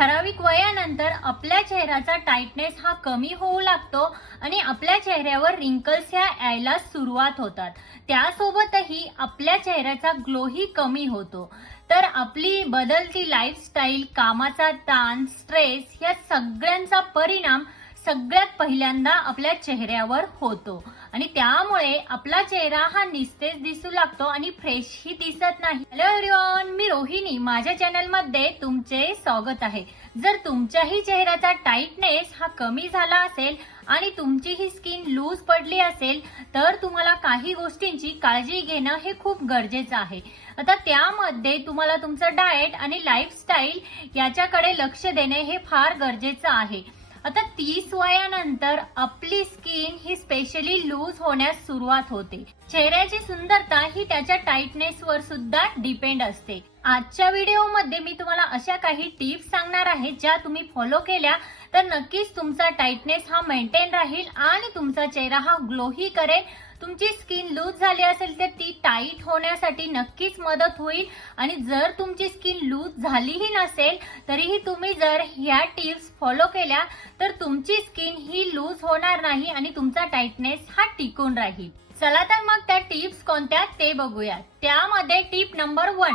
ठराविक वयानंतर आपल्या चेहऱ्याचा टाईटनेस हा कमी होऊ लागतो आणि आपल्या चेहऱ्यावर रिंकल्स ह्या यायला सुरुवात होतात. त्यासोबतही आपल्या चेहऱ्याचा ग्लोही कमी होतो. तर आपली बदलती लाईफस्टाईल कामाचा ताण स्ट्रेस या सगळ्यांचा परिणाम सगळ्यात पहिल्यांदा आपल्या चेहऱ्यावर होतो. आणि त्यामुळे आपला चेहरा हा निस्तेज दिसू लागतो आणि फ्रेशही दिसत नाही. हॅलो एव्हरीवन मी रोहिणी. माझ्या चॅनलमध्ये तुमचे स्वागत आहे. जर तुमच्याही चेहऱ्याचा टाईटनेस हा कमी झाला असेल आणि तुमची ही स्किन लूज पडली असेल तर तुम्हाला काही गोष्टींची काळजी घेणं हे खूप गरजेचं आहे. आता त्यामध्ये तुम्हाला तुमचं डाएट आणि लाईफस्टाईल याच्याकडे लक्ष देणे हे फार गरजेचं आहे. आता तीस वयानंतर आपली स्किन ही स्पेशली लूज होण्यास सुरुवात होते. चेहऱ्याची सुंदरता ही त्याच्या टाईटनेस वर सुद्धा डिपेंड असते. आजच्या व्हिडिओमध्ये मी तुम्हाला अशा काही टिप्स सांगणार आहे ज्या तुम्ही फॉलो केल्या तर नक्कीच तुमचा टाईटनेस हा मेंटेन राहील आणि तुमचा चेहरा हा ग्लोही करेल. तुमची स्किन लूज झाली असेल तर ती टाईट होण्यासाठी नक्कीच मदत होईल. आणि जर तुमची स्किन लूज झालीही नसेल तरीही तुम्ही जर ह्या टिप्स फॉलो केल्या तर तुमची स्किन ही लूज होणार नाही आणि तुमचा टाईटनेस हा टिकून राहील. चला तर मग त्या टिप्स कोणत्या ते बघूया त्यामध्ये टिप नंबर वन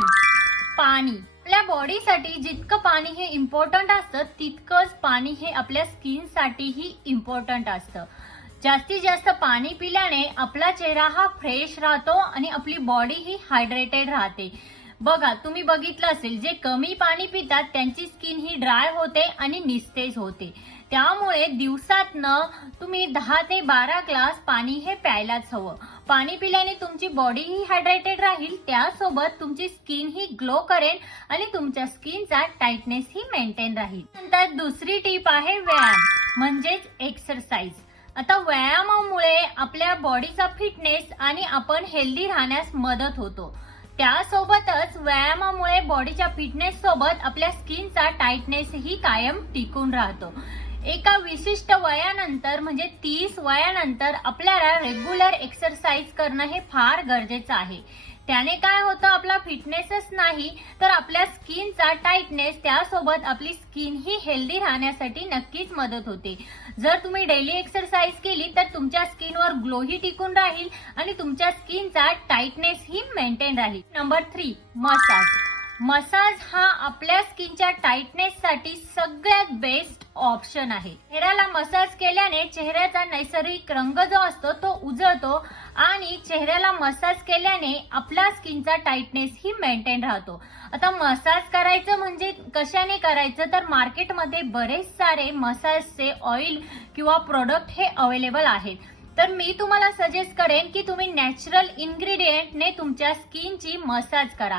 पाणी. बॉडीसाठी जितकं पाणी हे इम्पॉर्टंट असतं तितकंच पाणी हे आपल्या स्किनसाठीही इम्पॉर्टंट असतं. जास्तीत जास्त पाणी पिल्याने आपला चेहरा हा फ्रेश राहतो आणि आपली बॉडी ही हायड्रेटेड राहते. बघा तुम्ही बघितलं असेल जे कमी पाणी पितात त्यांची स्किन ही ड्राय होते आणि निस्तेज होते. त्यामुळे दिवसातनं तुम्ही दहा ते बारा ग्लास पाणी हे प्यायलाच हवं. पाणी पिल्याने तुमची बॉडी ही हायड्रेटेड राहील त्यासोबत तुमची स्किन ही ग्लो करेल आणि तुमच्या स्किनचा टाईटनेस ही मेंटेन राहील. नंतर दुसरी टीप आहे व्यायाम म्हणजेच एक्सरसाइज. आता व्यायामामुळे आपल्या बॉडीचा फिटनेस आणि आपण हेल्दी राहण्यास मदत होतो. त्यासोबतच व्यायामामुळे बॉडीच्या फिटनेस सोबत आपल्या स्किनचा टाईटनेस ही कायम टिकून राहतो. एका विशिष्ट वयानंतर म्हणजे तीस वयानंतर आपल्याला रेग्युलर एक्सरसाइज करणं हे फार गरजेचं आहे. त्याने काय होतं आपला फिटनेसच नाही तर आपल्या स्किनचा टाईटनेस त्यासोबत आपली स्किन ही हेल्दी राहण्यासाठी नक्कीच मदत होते. जर तुम्ही डेली एक्सरसाइज केली तर तुमच्या स्किनवर ग्लोही टिकून राहील आणि तुमच्या स्किनचा टाईटनेस ही मेंटेन राहील. नंबर थ्री मसाज मसाज हा आपल्या स्किनच्या टाईटनेससाठी सगळ्यात बेस्ट ऑप्शन आहे. चेहऱ्याला मसाज केल्याने चेहऱ्याचा नैसर्गिक रंग जो असतो तो उजळतो आणि चेहऱ्याला मसाज केल्याने आपला स्किनचा टाईटनेस ही मेंटेन राहतो. आता मसाज करायचं म्हणजे कशाने करायचं? तर मार्केटमध्ये बरेच सारे मसाजचे ऑइल किंवा प्रोडक्ट हे अवेलेबल आहेत. तर मी तुम्हाला सजेस्ट करेन की तुम्ही नॅचरल इन्ग्रेडियंटने तुमच्या स्किनची मसाज करा.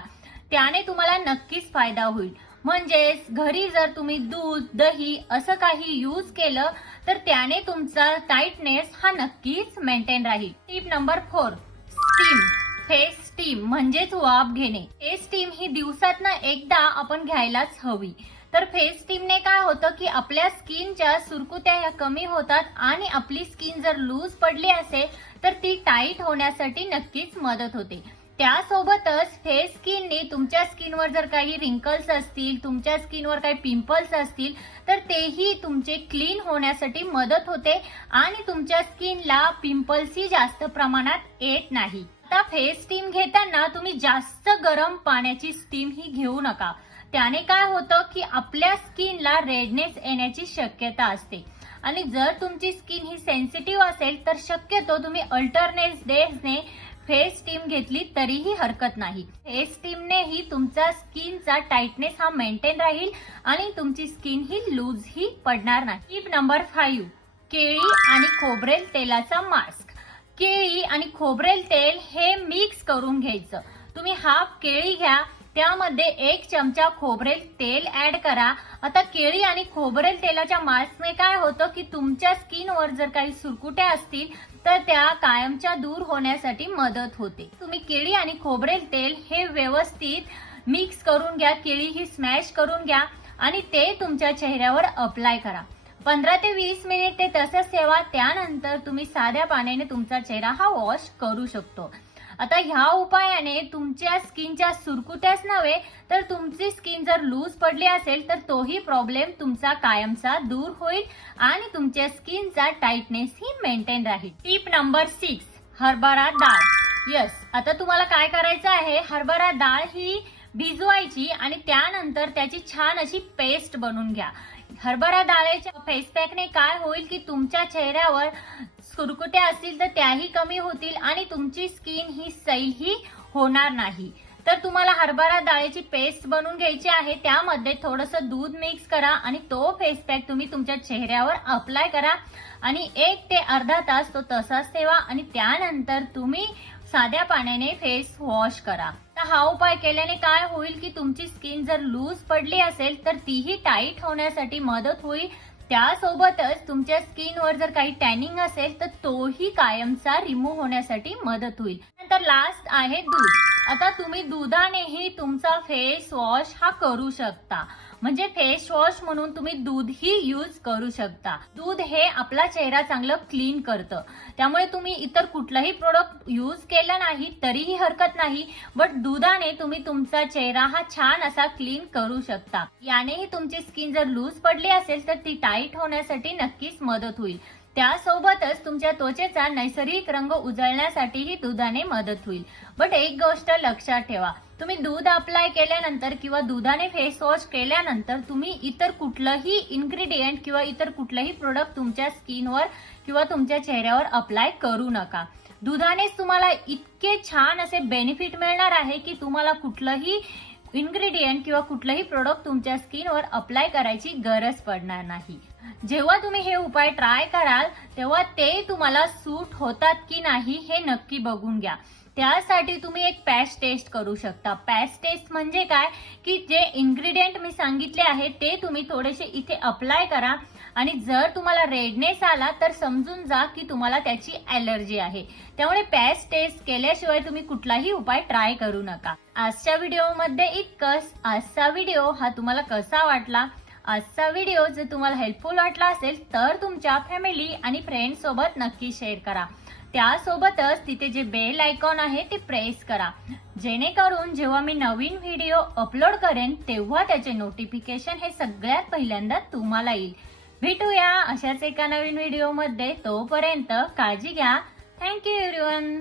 त्याने तुम्हाला नक्कीच फायदा होईल. म्हणजेच घरी जर तुम्ही दूध दही असं काही यूज केलं तर त्याने तुमचा टाईटनेस हा नक्कीच मेंटेन राहील. Tip number four steam face steam म्हणजेच वाफ घेणे. फेस स्टीम ही दिवसातनं एकदा आपण घ्यायलाच हवी. तर फेस स्टीमने काय होतं की आपल्या स्किनच्या सुरकुत्या ह्या कमी होतात आणि आपली स्किन जर लूज पडली असेल तर ती टाईट होण्यासाठी नक्कीच मदत होते. त्यासोबतच फेस स्किनने तुमच्या स्किनवर जर काही रिंकल्स असतील तुमच्या स्किनवर काही पिंपल्स असतील तर तेही तुमचे क्लीन होण्यासाठी मदत होते आणि तुमच्या स्किनला पिंपल्सही जास्त प्रमाणात येत नाही. आता फेस स्टीम घेताना तुम्ही जास्त गरम पाण्याची स्टीम ही घेऊ नका. त्याने काय होतं की आपल्या स्किनला रेडनेस येण्याची शक्यता असते. आणि जर तुमची स्किन ही सेन्सिटिव्ह असेल तर शक्यतो तुम्ही अल्टरनेट डेजने फेस स्टीम घेतली तरीही हरकत नाही. फेस स्टीमनेही तुमचा स्किनचा टाईटनेस हा मेंटेन राहील आणि तुमची स्किन ही लूज ही पडणार नाही. टिप नंबर फाईव्ह केळी आणि खोबरेल तेलाचा मास्क केळी आणि खोबरेल तेल हे मिक्स करून घ्यायचं. तुम्ही हाफ केळी घ्या त्यामध्ये एक चमचा खोबरेल तेल ऍड करा. आता केळी आणि खोबरेल तेलाच्या मास्कने काय होतं की तुमच्या स्किनवर जर काही सुरकुट्या असतील तर त्या कायमच्या दूर होण्यासाठी मदत होते. तुम्ही केळी आणि खोबरेल तेल हे व्यवस्थित मिक्स करून घ्या. केळी ही स्मॅश करून घ्या आणि ते तुमच्या चेहऱ्यावर अप्लाय करा. पंधरा ते वीस मिनिट ते तसंच ठेवा. त्यानंतर तुम्ही साध्या पाण्याने तुमचा चेहरा हा वॉश करू शकतो. आता ह्या उपायाने तुमच्या स्किनच्या सुरकुत्याच नव्हे तर तुमची स्किन जर लूज पडली असेल तर तोही प्रॉब्लेम तुमचा कायमचा दूर होईल आणि तुमच्या स्किनचा टाईटनेस ही मेंटेन राहील. टिप नंबर सिक्स हरभरा डाळ. यस आता तुम्हाला काय करायचं आहे? हरभरा डाळ ही भिजवायची आणि त्यानंतर त्याची छान अशी पेस्ट बनवून घ्या. हरभरा डाळेच्या फेस पॅकने काय होईल की तुमच्या चेहऱ्यावर सुरकुत्या असतील तर त्याही कमी होतील आणि तुमची स्किन ही सैल ही होणार नाही. तर तुम्हाला हरभरा डाळीची पेस्ट बनवून घ्यायची आहे त्यामध्ये थोडंसं दूध मिक्स करा आणि तो फेस पॅक तुम्ही तुमच्या चेहऱ्यावर अप्लाय करा. आणि एक ते अर्धा तास तो तसाच ठेवा आणि त्यानंतर तुम्ही साध्या पाण्याने फेस वॉश करा. तर हा उपाय केल्याने काय होईल की तुमची स्किन जर लूज पडली असेल तर तीही टाईट होण्यासाठी मदत होईल. त्यासोबतच तुमच्या स्किनवर जर काही टॅनिंग असेल तर तोही कायमचा रिमूव्ह होण्यासाठी मदत होईल. नंतर लास्ट आहे दूध. आता तुम्ही दुधानेही तुमचा फेस वॉश हा करू शकता. म्हणजे फेस वॉश म्हणून तुम्ही दूधही यूज करू शकता. दूध हे आपला चेहरा चांगलं क्लीन करतं. त्यामुळे तुम्ही इतर कुठलाही प्रोडक्ट यूज केला नाही तरीही हरकत नाही बट दुधाने तुम्ही तुमचा चेहरा हा छान असा क्लीन करू शकता. यानेही तुमची स्किन जर लूज पडली असेल तर ती टाईट होण्यासाठी नक्कीच मदत होईल. त्यासोबतच तुमच्या त्वचेचा नैसर्गिक रंग उजळण्यासाठीही दुधाने मदत होईल. बट एक गोष्ट लक्षात ठेवा. तुम्ही दूध अप्लाय केल्यानंतर किंवा दुधाने फेस वॉश केल्यानंतर तुम्ही इतर कुठलंही इन्ग्रेडियंट किंवा इतर कुठलंही प्रोडक्ट तुमच्या स्किनवर किंवा तुमच्या चेहऱ्यावर अप्लाय करू नका. दुधानेच तुम्हाला इतके छान असे बेनिफिट मिळणार आहे की तुम्हाला कुठलंही इन्ग्रेडियंट किंवा कुठलंही प्रोडक्ट तुमच्या स्किनवर अप्लाय करायची गरज पडणार नाही. जेव्हा तुम्ही हे उपाय ट्राय कराल तेव्हा ते तुम्हाला सूट होतात की नाही हे नक्की बघून घ्या. त्यासाठी तुम्ही एक पॅच टेस्ट करू शकता. पॅच टेस्ट म्हणजे काय? की जे इन्ग्रेडियंट मी सांगितले आहे ते तुम्ही थोडेसे इथे अप्लाय करा. आणि जर तुम्हाला रेडनेस आला तर समजून जा की तुम्हाला त्याची ॲलर्जी आहे. त्यामुळे पॅच टेस्ट केल्याशिवाय तुम्ही कुठलाही उपाय ट्राय करू नका. आजच्या व्हिडिओमध्ये इतकंच. आजचा व्हिडिओ हा तुम्हाला कसा वाटला? आजचा व्हिडिओ जर तुम्हाला हेल्पफुल वाटला असेल तर तुमच्या फॅमिली आणि फ्रेंड्ससोबत नक्की शेअर करा. त्यासोबतच तिथे जे बेल आयकॉन आहे ते प्रेस करा. जेणेकरून जेव्हा मी नवीन व्हिडिओ अपलोड करेन तेव्हा त्याचे नोटिफिकेशन हे सगळ्यात पहिल्यांदा तुम्हाला येईल. भेटूया अशाच एका नवीन व्हिडिओमध्ये. तोपर्यंत काळजी घ्या. Thank you everyone.